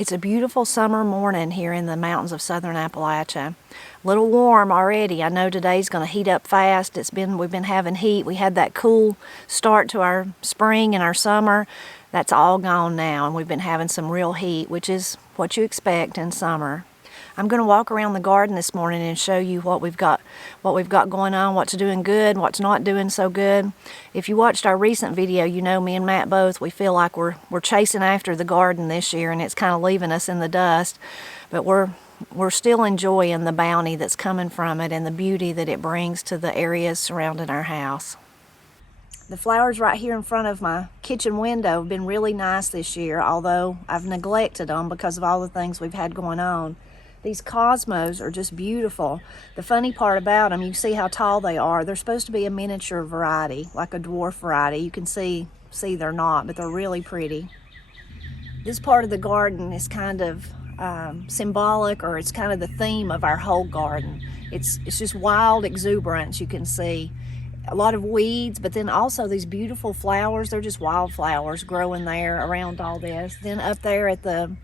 It's a beautiful summer morning here in the mountains of southern Appalachia. A little warm already. I know today's going to heat up fast. We've been having heat. We had that cool start to our spring and our summer. That's all gone now, and we've been having some real heat, which is what you expect in summer. I'm going to walk around the garden this morning and show you what we've got going on, what's doing good, what's not doing so good. If you watched our recent video, you know me and Matt both, we feel like we're chasing after the garden this year, and it's kind of leaving us in the dust. But we're still enjoying the bounty that's coming from it and the beauty that it brings to the areas surrounding our house. The flowers right here in front of my kitchen window have been really nice this year, although I've neglected them because of all the things we've had going on. These cosmos are just beautiful. The funny part about them, you see how tall they are. They're supposed to be a miniature variety, like a dwarf variety. You can see they're not, but they're really pretty. This part of the garden is kind of symbolic, or it's kind of the theme of our whole garden. It's just wild exuberance. You can see a lot of weeds, but then also these beautiful flowers. They're just wildflowers growing there around all this. Then up there at the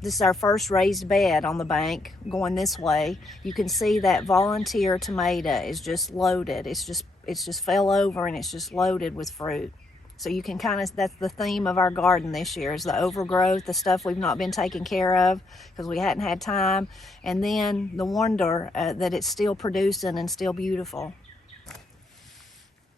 this is our first raised bed on the bank going this way. You can see that volunteer tomato is just loaded. It's just fell over and it's just loaded with fruit. So you can that's the theme of our garden this year, is the overgrowth, the stuff we've not been taking care of because we hadn't had time, and then the wonder that it's still producing and still beautiful.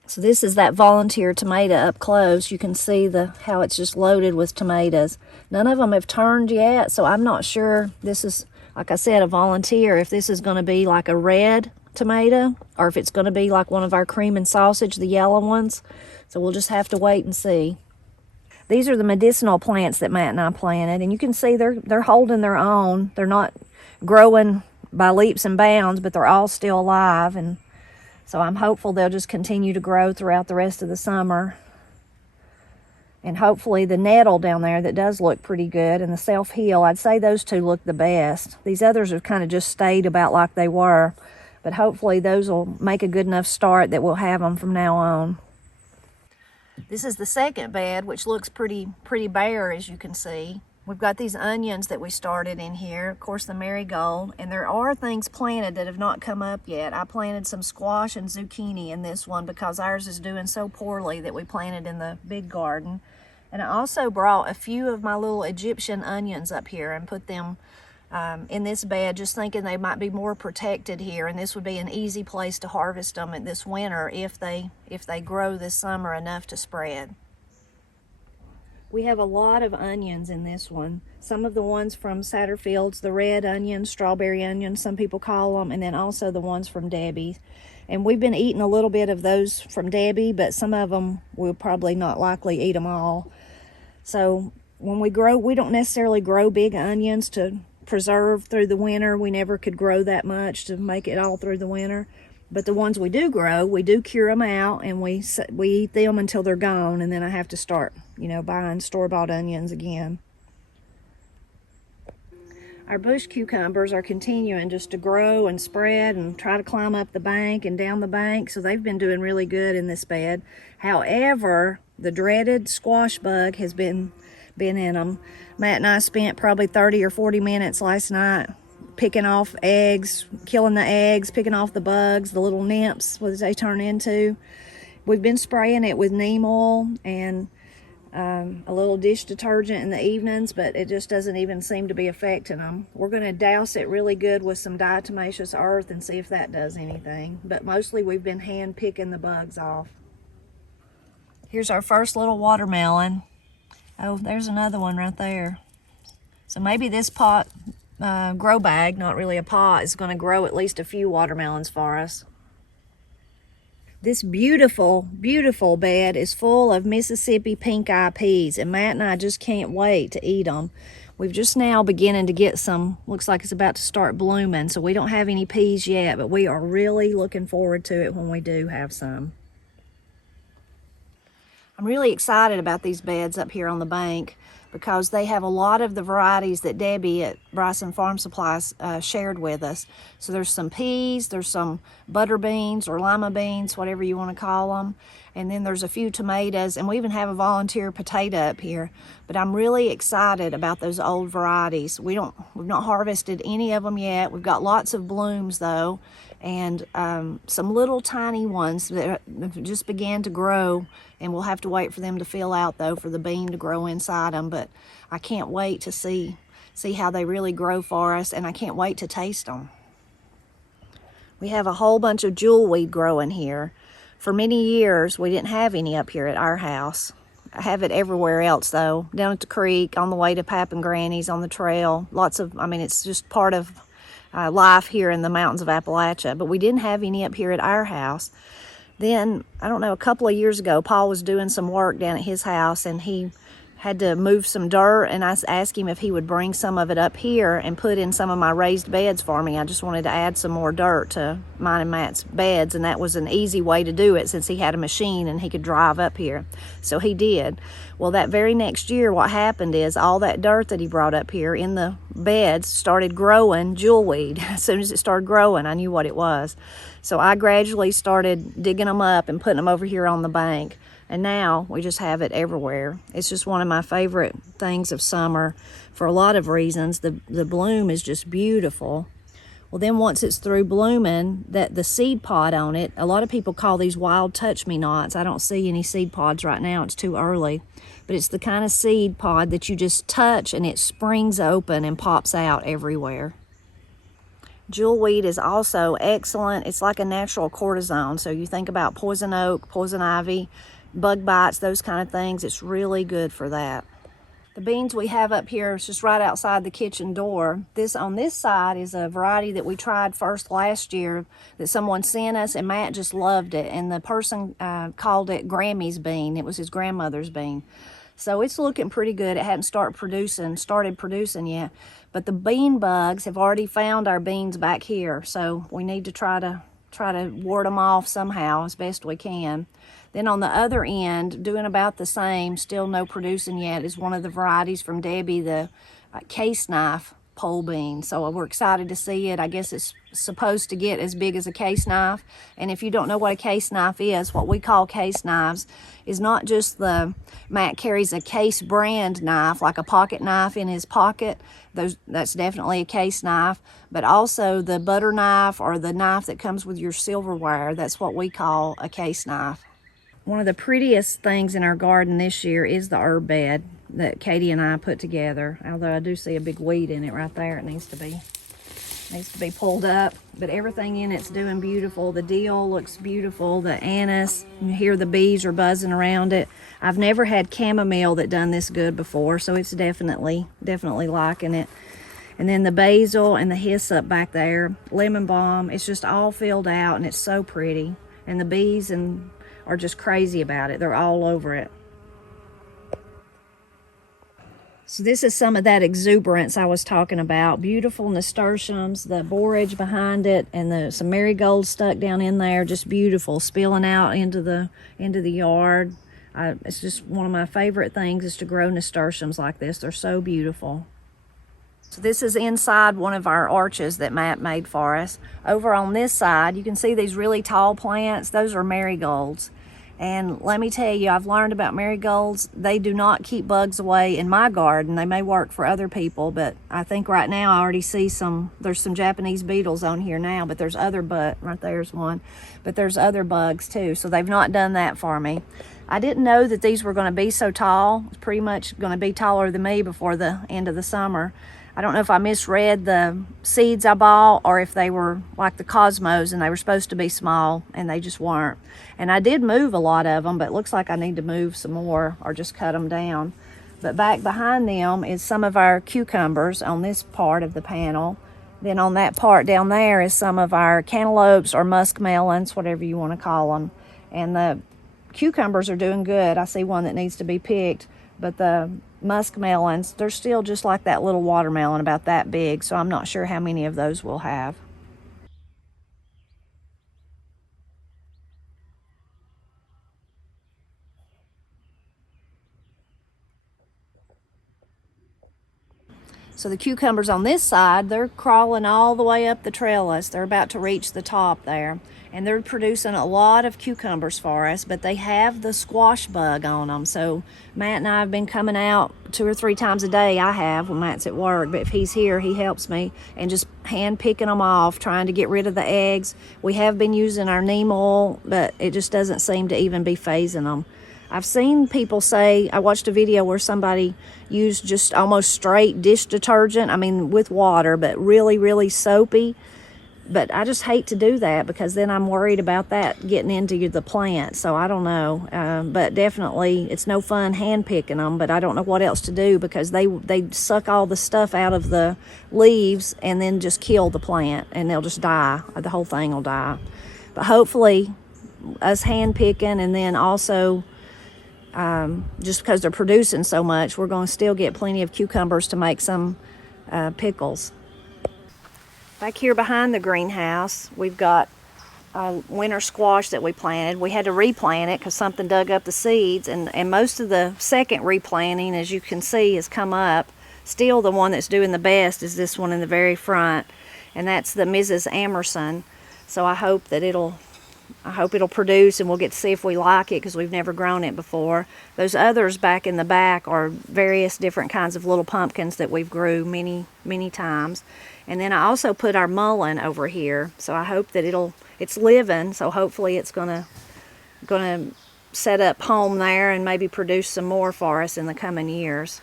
So this is that volunteer tomato up close. You can see how it's just loaded with tomatoes. None of them have turned yet, so I'm not sure. This is, like I said, a volunteer, if this is going to be like a red tomato or if it's going to be like one of our cream and sausage, the yellow ones. So we'll just have to wait and see. These are the medicinal plants that Matt and I planted, and you can see they're holding their own. They're not growing by leaps and bounds, but they're all still alive, and so I'm hopeful they'll just continue to grow throughout the rest of the summer. And hopefully the nettle down there that does look pretty good, and the self-heal, I'd say those two look the best. These others have kind of just stayed about like they were, but hopefully those will make a good enough start that we'll have them from now on. This is the second bed, which looks pretty bare, as you can see. We've got these onions that we started in here, of course the marigold, and there are things planted that have not come up yet. I planted some squash and zucchini in this one because ours is doing so poorly that we planted in the big garden. And I also brought a few of my little Egyptian onions up here and put them in this bed, just thinking they might be more protected here, and this would be an easy place to harvest them this winter if they grow this summer enough to spread. We have a lot of onions in this one. Some of the ones from Satterfield's, the red onions, strawberry onions, some people call them, and then also the ones from Debbie. And we've been eating a little bit of those from Debbie, but some of them we'll probably not likely eat them all. So when we grow, we don't necessarily grow big onions to preserve through the winter. We never could grow that much to make it all through the winter. But the ones we do grow, we do cure them out, and we eat them until they're gone, and then I have to start, buying store-bought onions again. Our bush cucumbers are continuing just to grow and spread and try to climb up the bank and down the bank, so they've been doing really good in this bed. However, the dreaded squash bug has been in them. Matt and I spent probably 30 or 40 minutes last night picking off eggs, killing the eggs, picking off the bugs, the little nymphs, what they turn into. We've been spraying it with neem oil and a little dish detergent in the evenings, but it just doesn't even seem to be affecting them. We're going to douse it really good with some diatomaceous earth and see if that does anything. But mostly we've been hand picking the bugs off. Here's our first little watermelon. Oh, there's another one right there. So maybe this pot grow bag, not really a pot, is going to grow at least a few watermelons for us. This beautiful, beautiful bed is full of Mississippi pink eye peas, and Matt and I just can't wait to eat them. We've just now beginning to get some, looks like it's about to start blooming, so we don't have any peas yet, but we are really looking forward to it when we do have some. I'm really excited about these beds up here on the bank. because they have a lot of the varieties that Debbie at Brasstown Farm Supplies shared with us. So there's some peas, there's some butter beans or lima beans, whatever you want to call them. And then there's a few tomatoes, and we even have a volunteer potato up here. But I'm really excited about those old varieties. We've not harvested any of them yet. We've got lots of blooms though, and some little tiny ones that just began to grow, and we'll have to wait for them to fill out though for the bean to grow inside them. But I can't wait to see how they really grow for us, and I can't wait to taste them. We have a whole bunch of jewelweed growing here. For many years, we didn't have any up here at our house. I have it everywhere else though, down at the creek, on the way to Pap and Granny's, on the trail. Lots of, I mean, it's just part of life here in the mountains of Appalachia, but we didn't have any up here at our house. Then, I don't know, a couple of years ago, Paul was doing some work down at his house, and he had to move some dirt, and I asked him if he would bring some of it up here and put in some of my raised beds for me. I just wanted to add some more dirt to mine and Matt's beds, and that was an easy way to do it since he had a machine and he could drive up here. So he did. Well, that very next year, what happened is all that dirt that he brought up here in the beds started growing jewelweed. As soon as it started growing, I knew what it was. So I gradually started digging them up and putting them over here on the bank. And now we just have it everywhere. It's just one of my favorite things of summer for a lot of reasons. The bloom is just beautiful. Well, then once it's through blooming, the seed pod on it, a lot of people call these wild touch-me-nots. I don't see any seed pods right now. It's too early. But it's the kind of seed pod that you just touch and it springs open and pops out everywhere. Jewelweed is also excellent. It's like a natural cortisone. So you think about poison oak, poison ivy, bug bites, those kind of things. It's really good for that. The beans we have up here is just right outside the kitchen door. This on this side is a variety that we tried first last year that someone sent us, and Matt just loved it. And the person called it Grammy's bean. It was his grandmother's bean. So it's looking pretty good. It hadn't started producing yet. But the bean bugs have already found our beans back here. So we need to try to ward them off somehow as best we can. Then on the other end, doing about the same, still no producing yet, is one of the varieties from Debbie, the case knife pole bean. So we're excited to see it. I guess it's supposed to get as big as a case knife. And if you don't know what a case knife is, what we call case knives is not just Matt carries a case brand knife, like a pocket knife in his pocket. That's definitely a case knife, but also the butter knife or the knife that comes with your silverware. That's what we call a case knife. One of the prettiest things in our garden this year is the herb bed that Katie and I put together. Although I do see a big weed in it right there. It needs to be pulled up. But everything in it's doing beautiful. The dill looks beautiful. The anise, you hear the bees are buzzing around it. I've never had chamomile that done this good before, so it's definitely liking it. And then the basil and the hyssop back there, lemon balm, it's just all filled out and it's so pretty. And the bees are just crazy about it. They're all over it. So this is some of that exuberance I was talking about. Beautiful nasturtiums, the borage behind it, and some marigolds stuck down in there. Just beautiful, spilling out into the yard. It's just one of my favorite things is to grow nasturtiums like this. They're so beautiful. So this is inside one of our arches that Matt made for us. Over on this side, you can see these really tall plants. Those are marigolds. And let me tell you, I've learned about marigolds. They do not keep bugs away in my garden. They may work for other people, but I think right now I already see there's some Japanese beetles on here now, but there's right there's one. But there's other bugs too, so they've not done that for me. I didn't know that these were gonna be so tall. It's pretty much gonna be taller than me before the end of the summer. I don't know if I misread the seeds I bought or if they were like the Cosmos and they were supposed to be small and they just weren't. And I did move a lot of them, but it looks like I need to move some more or just cut them down. But back behind them is some of our cucumbers on this part of the panel. Then on that part down there is some of our cantaloupes or muskmelons, whatever you want to call them. And the cucumbers are doing good. I see one that needs to be picked, but the muskmelons, they're still just like that little watermelon, about that big, so I'm not sure how many of those we'll have. So the cucumbers on this side, they're crawling all the way up the trellis. They're about to reach the top there. And they're producing a lot of cucumbers for us, but they have the squash bug on them. So Matt and I have been coming out 2 or 3 times a day. I have when Matt's at work, but if he's here, he helps me, and just hand picking them off, trying to get rid of the eggs. We have been using our neem oil, but it just doesn't seem to even be phasing them. I've seen people say, I watched a video where somebody used just almost straight dish detergent, I mean with water, but really, really soapy. But I just hate to do that because then I'm worried about that getting into the plant. So I don't know. But definitely it's no fun hand picking them, but I don't know what else to do because they suck all the stuff out of the leaves and then just kill the plant and they'll just die. The whole thing will die. But hopefully us hand picking, and then also just because they're producing so much, we're going to still get plenty of cucumbers to make some pickles. Back here behind the greenhouse, we've got winter squash that we planted. We had to replant it because something dug up the seeds, and most of the second replanting, as you can see, has come up. Still, the one that's doing the best is this one in the very front, and that's the Mrs. Amerson. So I hope it'll produce, and we'll get to see if we like it because we've never grown it before. Those others back in the back are various different kinds of little pumpkins that we've grew many times. And then I also put our mullein over here, so I hope that it's living, so hopefully it's gonna set up home there and maybe produce some more for us in the coming years.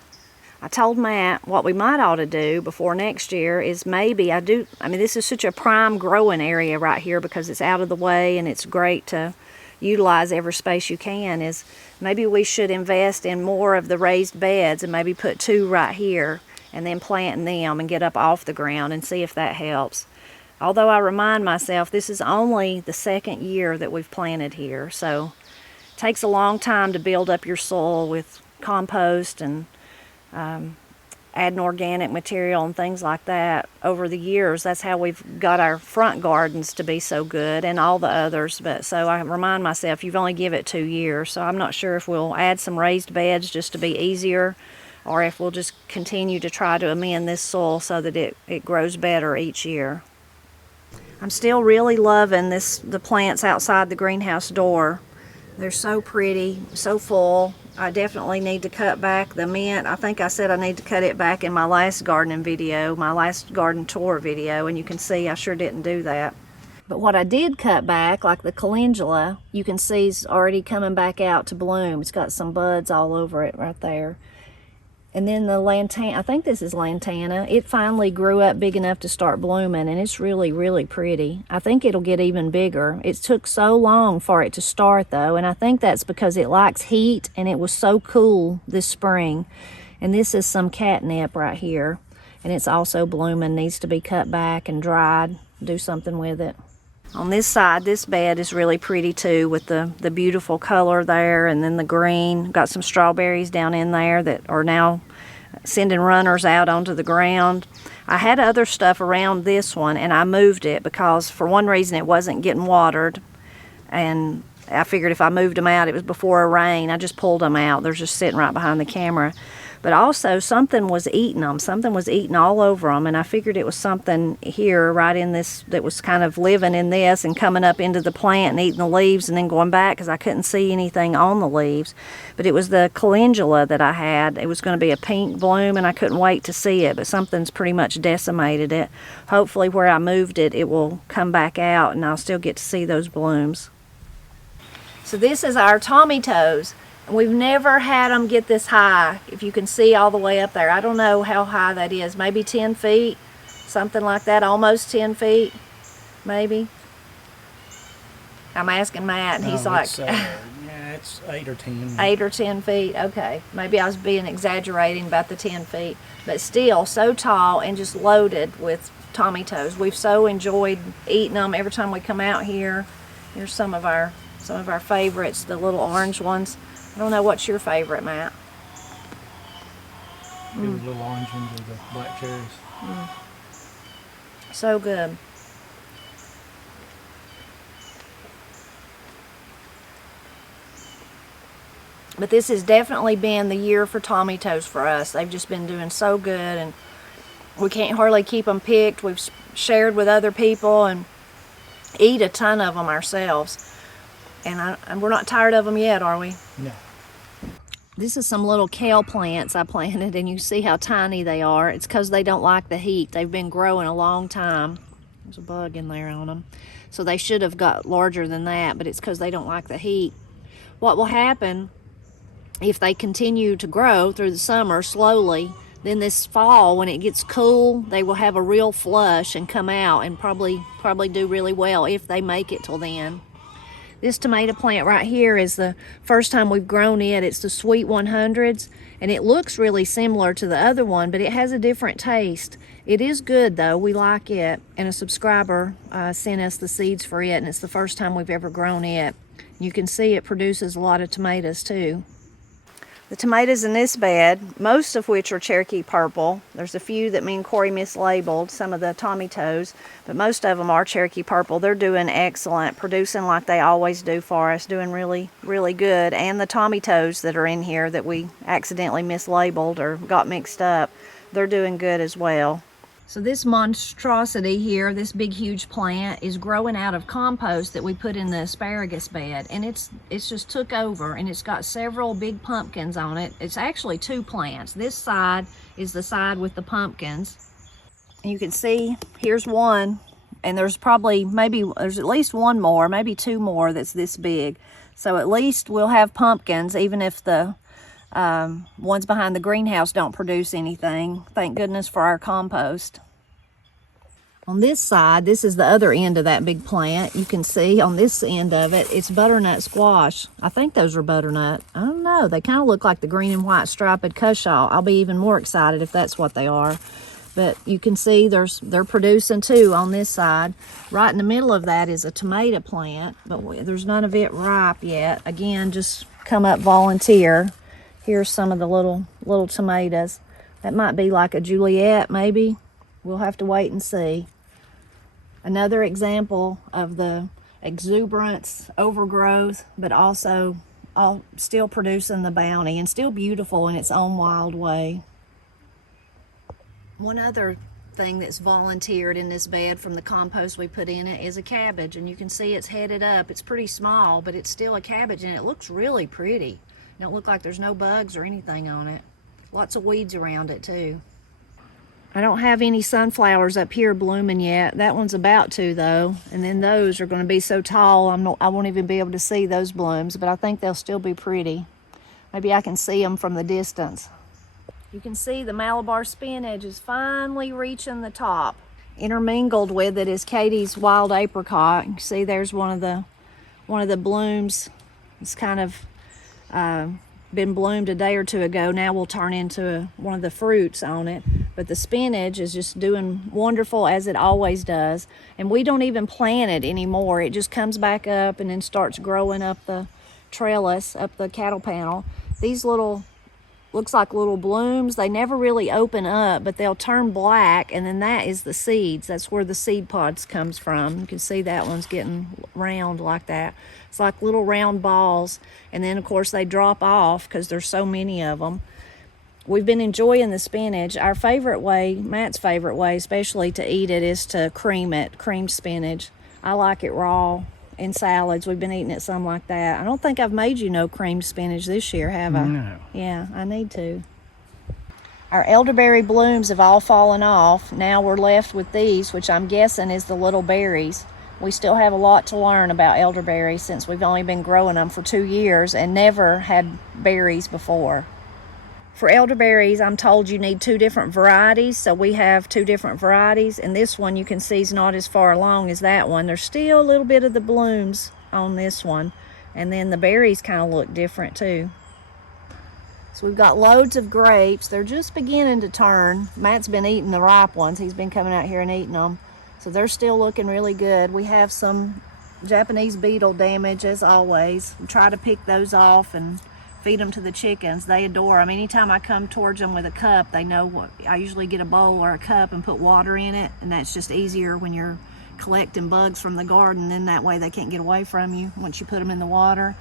I told Matt what we might ought to do before next year is this is such a prime growing area right here because it's out of the way and it's great to utilize every space you can, is maybe we should invest in more of the raised beds and maybe put 2 right here and then planting them and get up off the ground and see if that helps. Although I remind myself this is only the 2nd year that we've planted here, so it takes a long time to build up your soil with compost and adding organic material and things like that over the years. That's how we've got our front gardens to be so good, and all the others. But so I remind myself, you've only give it 2 years, so I'm not sure if we'll add some raised beds just to be easier, or if we'll just continue to try to amend this soil so that it grows better each year. I'm still really loving the plants outside the greenhouse door. They're so pretty, so full. I definitely need to cut back the mint. I think I said I need to cut it back in my last gardening video, my last garden tour video, and you can see I sure didn't do that. But what I did cut back, like the calendula, you can see is already coming back out to bloom. It's got some buds all over it right there. And then the lantana, I think this is lantana, it finally grew up big enough to start blooming, and it's really, really pretty. I think it'll get even bigger. It took so long for it to start though, and I think that's because it likes heat and it was so cool this spring. And this is some catnip right here, and it's also blooming, needs to be cut back and dried, do something with it. On this side, this bed is really pretty too, with the beautiful color there, and then the green. Got some strawberries down in there that are now sending runners out onto the ground. I had other stuff around this one, and I moved it because for one reason it wasn't getting watered, and I figured if I moved them out, it was before a rain. I just pulled them out. They're just sitting right behind the camera. But also something was eating them. Something was eating all over them, and I figured it was something here right in this that was kind of living in this and coming up into the plant and eating the leaves and then going back because I couldn't see anything on the leaves. But it was the calendula that I had. It was going to be a pink bloom, and I couldn't wait to see it, but something's pretty much decimated it. Hopefully where I moved it, it will come back out and I'll still get to see those blooms. So this is our Tommy toes. We've never had them get this high, if you can see all the way up there. I don't know how high that is, maybe 10 feet, something like that, almost 10 feet, maybe. I'm asking Matt, and he's like... yeah, it's 8 or 10. 8 or 10 feet, okay. Maybe I was exaggerating about the 10 feet, but still so tall and just loaded with Tommy toes. We've so enjoyed eating them every time we come out here. Here's some of our favorites, the little orange ones. I don't know, what's your favorite, Matt? The little orange ones or the black cherries. So good. But this has definitely been the year for Tommy toes for us. They've just been doing so good, and We can't hardly keep them picked. We've shared with other people and eat a ton of them ourselves. And we're not tired of them yet, are we? No. This is some little kale plants I planted, and you see how tiny they are. It's because they don't like the heat. They've been growing a long time. There's a bug in there on them. So they should have got larger than that, but it's because they don't like the heat. What will happen if they continue to grow through the summer slowly, then this fall when it gets cool, they will have a real flush and come out and probably do really well if they make it till then. This tomato plant right here is the first time we've grown it. It's the Sweet 100s, and it looks really similar to the other one, but it has a different taste. It is good though, we like it, and a subscriber sent us the seeds for it, and it's the first time we've ever grown it. You can see it produces a lot of tomatoes too. The tomatoes in this bed, most of which are Cherokee Purple. There's a few that me and Corey mislabeled, some of the Tommy Toes, but most of them are Cherokee Purple. They're doing excellent, producing like they always do for us, doing really, really good. And the Tommy Toes that are in here that we accidentally mislabeled or got mixed up, they're doing good as well. So this monstrosity here, this big huge plant, is growing out of compost that we put in the asparagus bed, and it's just took over, and it's got several big pumpkins on it. It's actually two plants. This side is the side with the pumpkins, and you can see here's one, and there's at least one more, maybe two more that's this big. So at least we'll have pumpkins even if the ones behind the greenhouse don't produce anything. Thank goodness for our compost. On this side, this is the other end of that big plant. You can see on this end of it, it's butternut squash. I think those are butternut. I don't know. They kind of look like the green and white striped cushaw. I'll be even more excited if that's what they are. But you can see they're producing too on this side. Right in the middle of that is a tomato plant, but there's none of it ripe yet. Again, just come up volunteer. Here's some of the little tomatoes. That might be like a Juliet, maybe. We'll have to wait and see. Another example of the exuberance, overgrowth, but also all still producing the bounty and still beautiful in its own wild way. One other thing that's volunteered in this bed from the compost we put in it is a cabbage, and you can see it's headed up. It's pretty small, but it's still a cabbage, and it looks really pretty. It don't look like there's no bugs or anything on it. Lots of weeds around it too. I don't have any sunflowers up here blooming yet. That one's about to though, and then those are going to be so tall I won't even be able to see those blooms, but I think they'll still be pretty. Maybe I can see them from the distance. You can see the Malabar spinach is finally reaching the top. Intermingled with it is Katie's wild apricot. You can see there's one of the blooms. It's kind of been bloomed a day or two ago. Now will turn into one of the fruits on it. But the spinach is just doing wonderful as it always does. And we don't even plant it anymore. It just comes back up and then starts growing up the trellis, up the cattle panel. These looks like little blooms. They never really open up, but they'll turn black, and then that is the seeds. That's where the seed pods comes from. You can see that one's getting round like that. It's like little round balls, and then of course they drop off because there's so many of them. We've been enjoying the spinach. Our favorite way, Matt's favorite way especially to eat it, is to cream it, creamed spinach. I like it raw in salads. We've been eating it some like that. I don't think I've made you no creamed spinach this year, have I? No. Yeah, I need to. Our elderberry blooms have all fallen off. Now we're left with these, which I'm guessing is the little berries. We still have a lot to learn about elderberries since we've only been growing them for 2 years and never had berries before. For elderberries, I'm told you need 2 different varieties, so we have 2 different varieties, and this one you can see is not as far along as that one. There's still a little bit of the blooms on this one, and then the berries kind of look different too. So we've got loads of grapes. They're just beginning to turn. Matt's been eating the ripe ones. He's been coming out here and eating them, so they're still looking really good. We have some Japanese beetle damage as always. We try to pick those off and feed them to the chickens. They adore them. Anytime I come towards them with a cup, they know what. I usually get a bowl or a cup and put water in it, and that's just easier when you're collecting bugs from the garden. Then that way they can't get away from you once you put them in the water.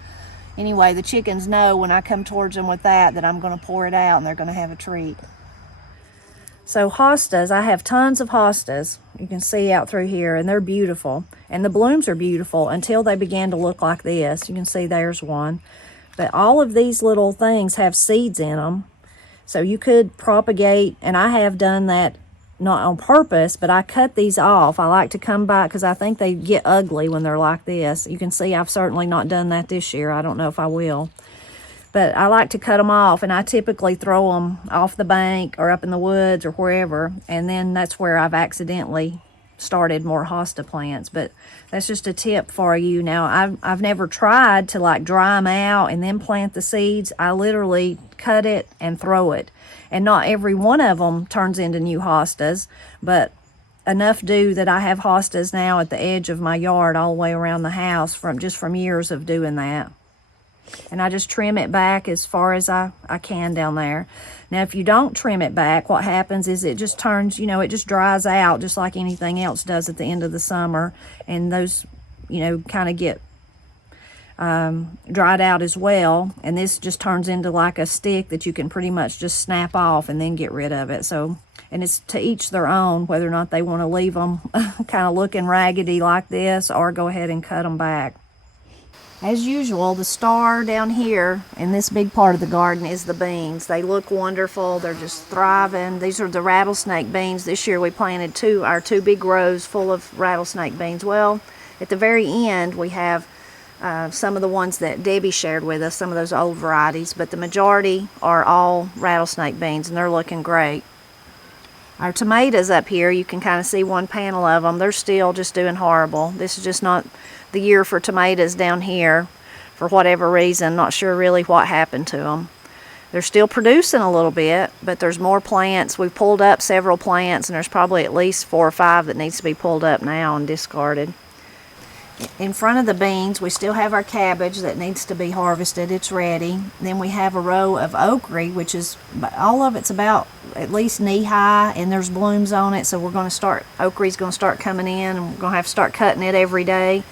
Anyway, the chickens know when I come towards them with that I'm going to pour it out and they're going to have a treat. So hostas, I have tons of hostas. You can see out through here, and they're beautiful. And the blooms are beautiful until they begin to look like this. You can see there's one. But all of these little things have seeds in them. So you could propagate, and I have done that not on purpose, but I cut these off. I like to come back because I think they get ugly when they're like this. You can see I've certainly not done that this year. I don't know if I will. But I like to cut them off, and I typically throw them off the bank or up in the woods or wherever, and then that's where I've accidentally started more hosta plants. But that's just a tip for you. Now, I've never tried to like dry them out and then plant the seeds. I literally cut it and throw it. And not every one of them turns into new hostas, but enough do that I have hostas now at the edge of my yard all the way around the house from years of doing that. And I just trim it back as far as I can down there. Now, if you don't trim it back, what happens is it just turns, it just dries out just like anything else does at the end of the summer. And those, kind of get dried out as well. And this just turns into like a stick that you can pretty much just snap off and then get rid of it. So, and it's to each their own whether or not they want to leave them kind of looking raggedy like this or go ahead and cut them back. As usual, the star down here in this big part of the garden is the beans. They look wonderful. They're just thriving. These are the rattlesnake beans. This year we planted our two big rows full of rattlesnake beans. Well, at the very end we have some of the ones that Debbie shared with us, some of those old varieties, but the majority are all rattlesnake beans, and they're looking great. Our tomatoes up here, you can kind of see one panel of them. They're still just doing horrible. This is just not the year for tomatoes down here for whatever reason. Not sure really what happened to them. They're still producing a little bit, but there's more plants. We've pulled up several plants, and there's probably at least 4 or 5 that needs to be pulled up now and discarded. In front of the beans, we still have our cabbage that needs to be harvested. It's ready. Then we have a row of okra, which is, all of it's about at least knee high, and there's blooms on it. So okra's going to start coming in, and we're going to have to start cutting it every day.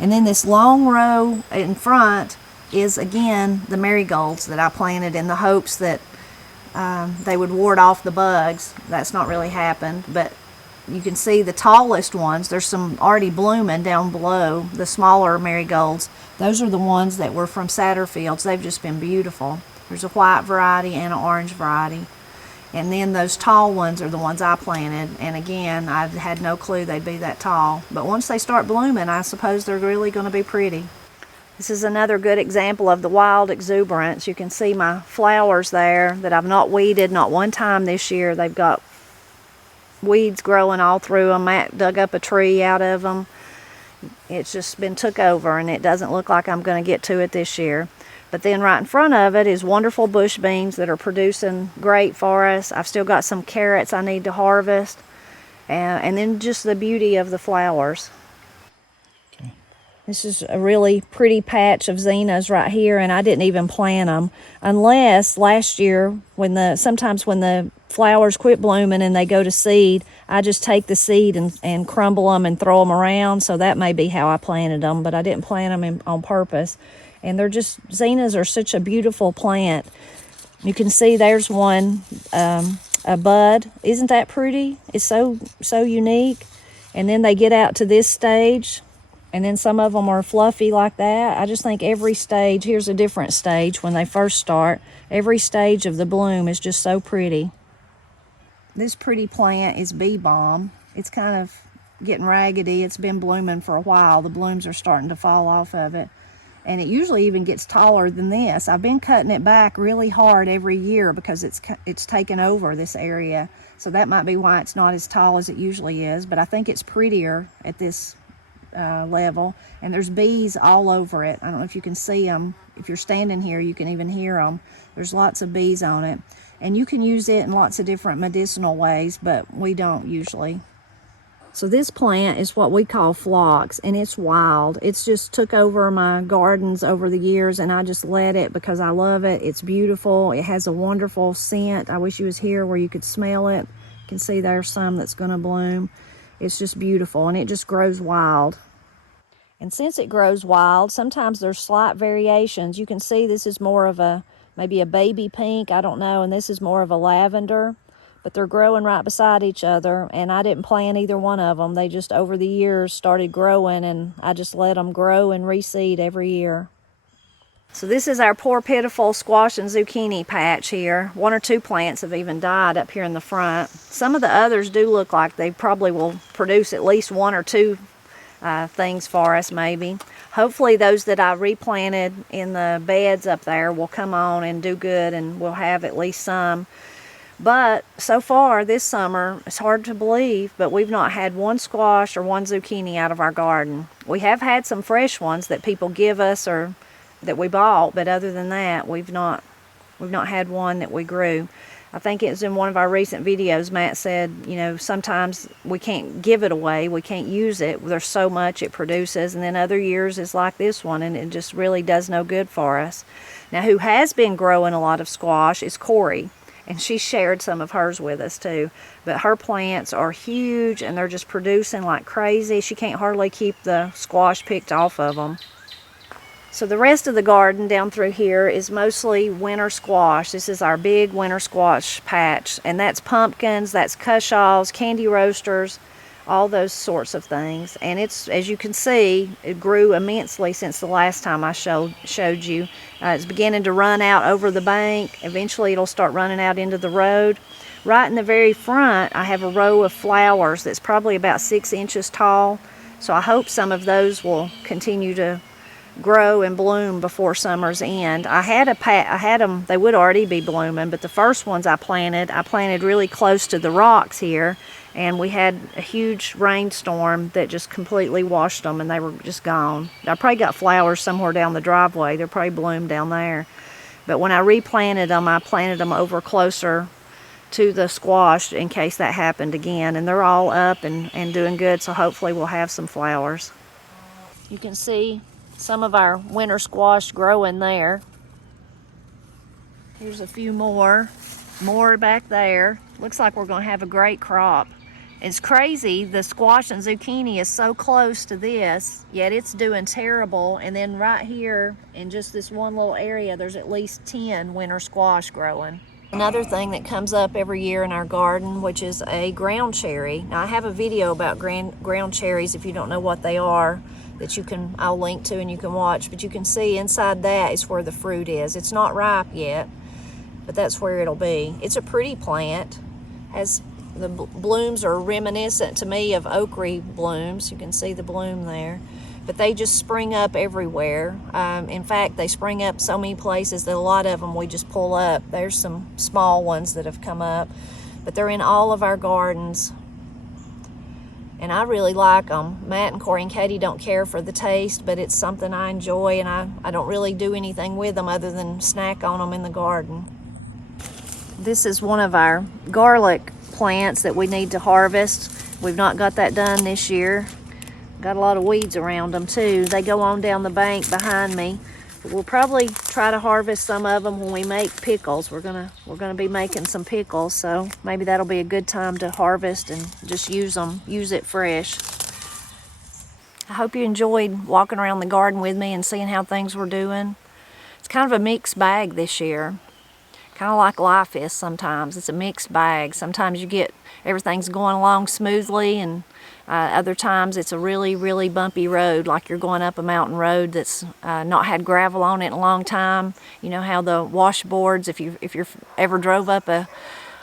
And then this long row in front is, again, the marigolds that I planted in the hopes that they would ward off the bugs. That's not really happened, but you can see the tallest ones. There's some already blooming down below, the smaller marigolds. Those are the ones that were from Satterfield's. They've just been beautiful. There's a white variety and an orange variety. And then those tall ones are the ones I planted. And again, I had no clue they'd be that tall. But once they start blooming, I suppose they're really going to be pretty. This is another good example of the wild exuberance. You can see my flowers there that I've not weeded not one time this year. They've got weeds growing all through them. Matt dug up a tree out of them. It's just been took over, and it doesn't look like I'm going to get to it this year. But then right in front of it is wonderful bush beans that are producing great for us. I've still got some carrots I need to harvest, and then just the beauty of the flowers. Okay. This is a really pretty patch of zinnias right here, and I didn't even plant them unless last year sometimes when the flowers quit blooming and they go to seed, I just take the seed and crumble them and throw them around. So that may be how I planted them, but I didn't plant them on purpose. And zinnias are such a beautiful plant. You can see there's one, a bud. Isn't that pretty? It's so unique. And then they get out to this stage, and then some of them are fluffy like that. I just think every stage, here's a different stage when they first start. Every stage of the bloom is just so pretty. This pretty plant is bee balm. It's kind of getting raggedy. It's been blooming for a while. The blooms are starting to fall off of it. And it usually even gets taller than this. I've been cutting it back really hard every year because it's taken over this area. So that might be why it's not as tall as it usually is. But I think it's prettier at this level. And there's bees all over it. I don't know if you can see them. If you're standing here, you can even hear them. There's lots of bees on it. And you can use it in lots of different medicinal ways, but we don't usually. So this plant is what we call phlox, and it's wild. It's just took over my gardens over the years, and I just let it because I love it. It's beautiful. It has a wonderful scent. I wish you was here where you could smell it. You can see there's some that's going to bloom. It's just beautiful, and it just grows wild. And since it grows wild, sometimes there's slight variations. You can see this is more of maybe a baby pink, I don't know, and this is more of a lavender. but they're growing right beside each other, and I didn't plant either one of them. They just over the years started growing, and I just let them grow and reseed every year. So this is our poor pitiful squash and zucchini patch here. 1 or 2 plants have even died up here in the front. Some of the others do look like they probably will produce at least 1 or 2 things for us maybe. Hopefully those that I replanted in the beds up there will come on and do good, and we'll have at least some. But so far this summer, it's hard to believe, but we've not had 1 squash or 1 zucchini out of our garden. We have had some fresh ones that people give us or that we bought, but other than that, we've not had one that we grew. I think it was in one of our recent videos, Matt said, you know, sometimes we can't give it away, we can't use it, there's so much it produces, and then other years is like this one, and it just really does no good for us. Now, who has been growing a lot of squash is Corey, and she shared some of hers with us too, but her plants are huge, and they're just producing like crazy. She can't hardly keep the squash picked off of them. So the rest of the garden down through here is mostly winter squash. This is our big winter squash patch, and that's pumpkins, that's cushaws, candy roasters, all those sorts of things. And it's, as you can see, it grew immensely since the last time I showed you. It's beginning to run out over the bank. Eventually it'll start running out into the road. Right in the very front, I have a row of flowers that's probably about 6 inches tall. So I hope some of those will continue to grow and bloom before summer's end. I had them, they would already be blooming, but the first ones I planted really close to the rocks here, and we had a huge rainstorm that just completely washed them, and they were just gone. I probably got flowers somewhere down the driveway. They're probably bloomed down there. But when I replanted them, I planted them over closer to the squash in case that happened again, and they're all up and doing good, so hopefully we'll have some flowers. You can see some of our winter squash growing there. Here's a few more back there. Looks like we're going to have a great crop. It's crazy, the squash and zucchini is so close to this, yet it's doing terrible. And then right here in just this one little area, there's at least 10 winter squash growing. Another thing that comes up every year in our garden, which is a ground cherry. Now I have a video about ground cherries if you don't know what they are, that I'll link to and you can watch, but you can see inside that is where the fruit is. It's not ripe yet, but that's where it'll be. It's a pretty plant. The blooms are reminiscent to me of ochre blooms. You can see the bloom there, but they just spring up everywhere. In fact, they spring up so many places that a lot of them we just pull up. There's some small ones that have come up, but they're in all of our gardens. And I really like them. Matt and Corey and Katie don't care for the taste, but it's something I enjoy, and I don't really do anything with them other than snack on them in the garden. This is one of our garlic plants that we need to harvest. We've not got that done this year. Got a lot of weeds around them too. They go on down the bank behind me. We'll probably try to harvest some of them when we make pickles. We're gonna be making some pickles, so maybe that'll be a good time to harvest and just use it fresh. I hope you enjoyed walking around the garden with me and seeing how things were doing. It's kind of a mixed bag this year. Kind of like life is sometimes. It's a mixed bag. Sometimes you get everything's going along smoothly, and other times it's a really, really bumpy road, like you're going up a mountain road that's not had gravel on it in a long time. You know how the washboards, if you're ever drove up a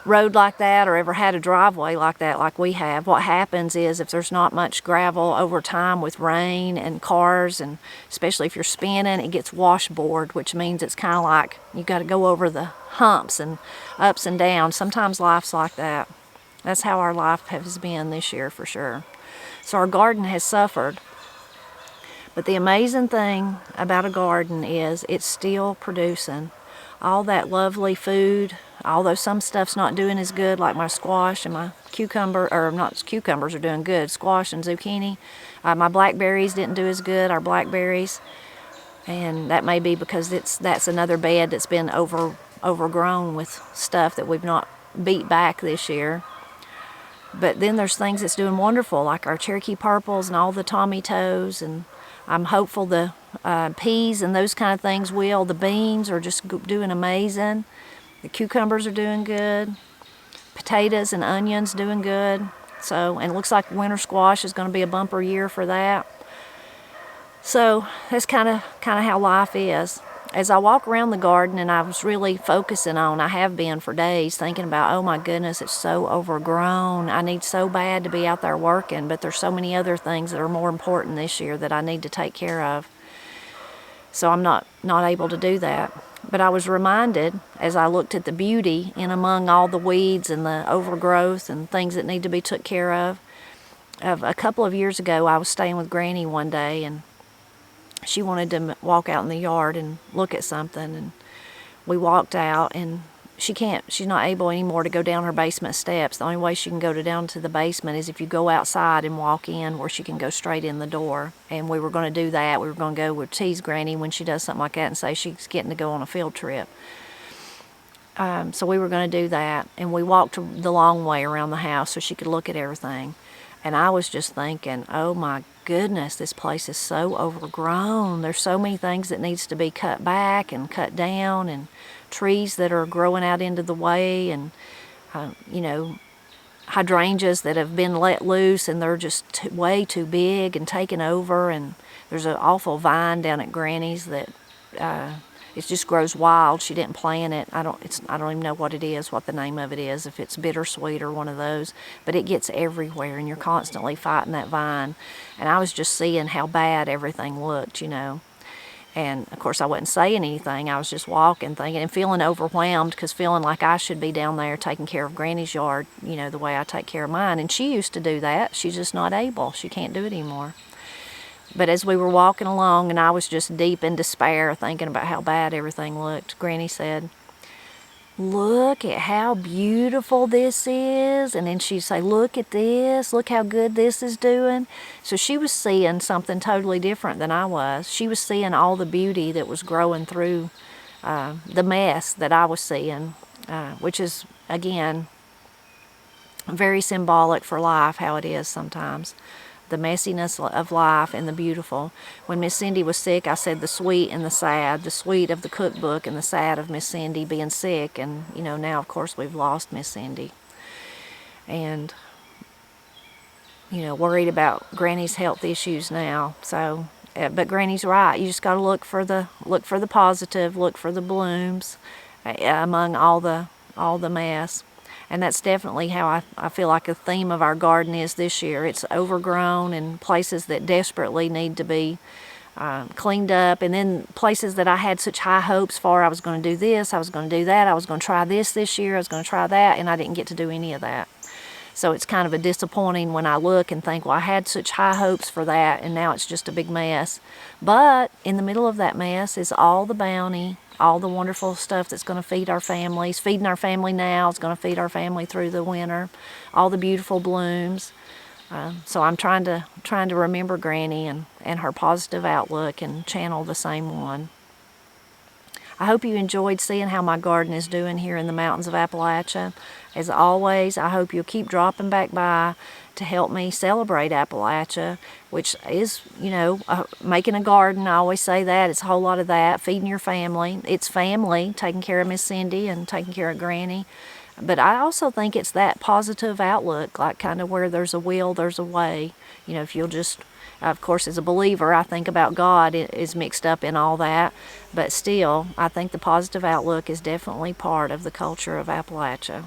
road like that or ever had a driveway like that, like we have, what happens is if there's not much gravel over time with rain and cars, and especially if you're spinning, it gets washboard, which means it's kind of like you got to go over the humps and ups and downs. Sometimes life's like that. That's how our life has been this year for sure. So our garden has suffered. But the amazing thing about a garden is it's still producing all that lovely food, although some stuff's not doing as good, like my squash and my cucumbers are doing good, squash and zucchini. My blackberries didn't do as good, our blackberries. And that may be because that's another bed that's been overgrown with stuff that we've not beat back this year. But then there's things that's doing wonderful, like our Cherokee purples and all the tomatoes, and I'm hopeful the peas and those kind of things will. The beans are just doing amazing. The cucumbers are doing good. Potatoes and onions doing good. So, and it looks like winter squash is going to be a bumper year for that. So that's kind of how life is. As I walk around the garden, and I was really focusing on, I have been for days, thinking about, oh my goodness, it's so overgrown. I need so bad to be out there working, but there's so many other things that are more important this year that I need to take care of. So I'm not able to do that. But I was reminded, as I looked at the beauty in among all the weeds and the overgrowth and things that need to be took care of a couple of years ago. I was staying with Granny one day, and she wanted to walk out in the yard and look at something, and we walked out, and she's not able anymore to go down her basement steps. The only way she can go down to the basement is if you go outside and walk in, where she can go straight in the door. And we were going to do that. We were going to go, we'd tease Granny when she does something like that and say she's getting to go on a field trip. So we were going to do that, and we walked the long way around the house so she could look at everything. And I was just thinking, oh my goodness, this place is so overgrown. There's so many things that needs to be cut back and cut down, and trees that are growing out into the way, and hydrangeas that have been let loose and they're just way too big and taken over. And there's an awful vine down at Granny's that it just grows wild. She didn't plant it. I don't even know what it is, what the name of it is, if it's bittersweet or one of those, but it gets everywhere, and you're constantly fighting that vine. And I was just seeing how bad everything looked, And of course I wasn't saying anything. I was just walking, thinking, and feeling overwhelmed, because feeling like I should be down there taking care of Granny's yard, the way I take care of mine. And she used to do that. She's just not able. She can't do it anymore. But as we were walking along, and I was just deep in despair, thinking about how bad everything looked, Granny said, "Look at how beautiful this is." And then she'd say, "Look at this. Look how good this is doing." So she was seeing something totally different than I was. She was seeing all the beauty that was growing through the mess that I was seeing, which is, again, very symbolic for life, how it is sometimes. The messiness of life and the beautiful. When Miss Cindy was sick, I said the sweet and the sad, the sweet of the cookbook and the sad of Miss Cindy being sick. And, now, of course, we've lost Miss Cindy. And, worried about Granny's health issues now. So, but Granny's right. You just got to look for the positive, look for the blooms among all the mess. And that's definitely how I feel like the theme of our garden is this year. It's overgrown, and places that desperately need to be cleaned up. And then places that I had such high hopes for. I was going to do this, I was going to do that, I was going to try this year, I was going to try that, and I didn't get to do any of that. So it's kind of a disappointing when I look and think, well, I had such high hopes for that, and now it's just a big mess. But in the middle of that mess is all the bounty, all the wonderful stuff that's going to feed our families. Feeding our family now is going to feed our family through the winter. All the beautiful blooms. So I'm trying to remember Granny and her positive outlook, and channel the same one. I hope you enjoyed seeing how my garden is doing here in the mountains of Appalachia. As always, I hope you'll keep dropping back by to help me celebrate Appalachia, which is, making a garden. I always say that. It's a whole lot of that. Feeding your family. It's family, taking care of Miss Cindy and taking care of Granny. But I also think it's that positive outlook, like kind of where there's a will, there's a way. If you'll just, of course, as a believer, I think about God is mixed up in all that. But still, I think the positive outlook is definitely part of the culture of Appalachia.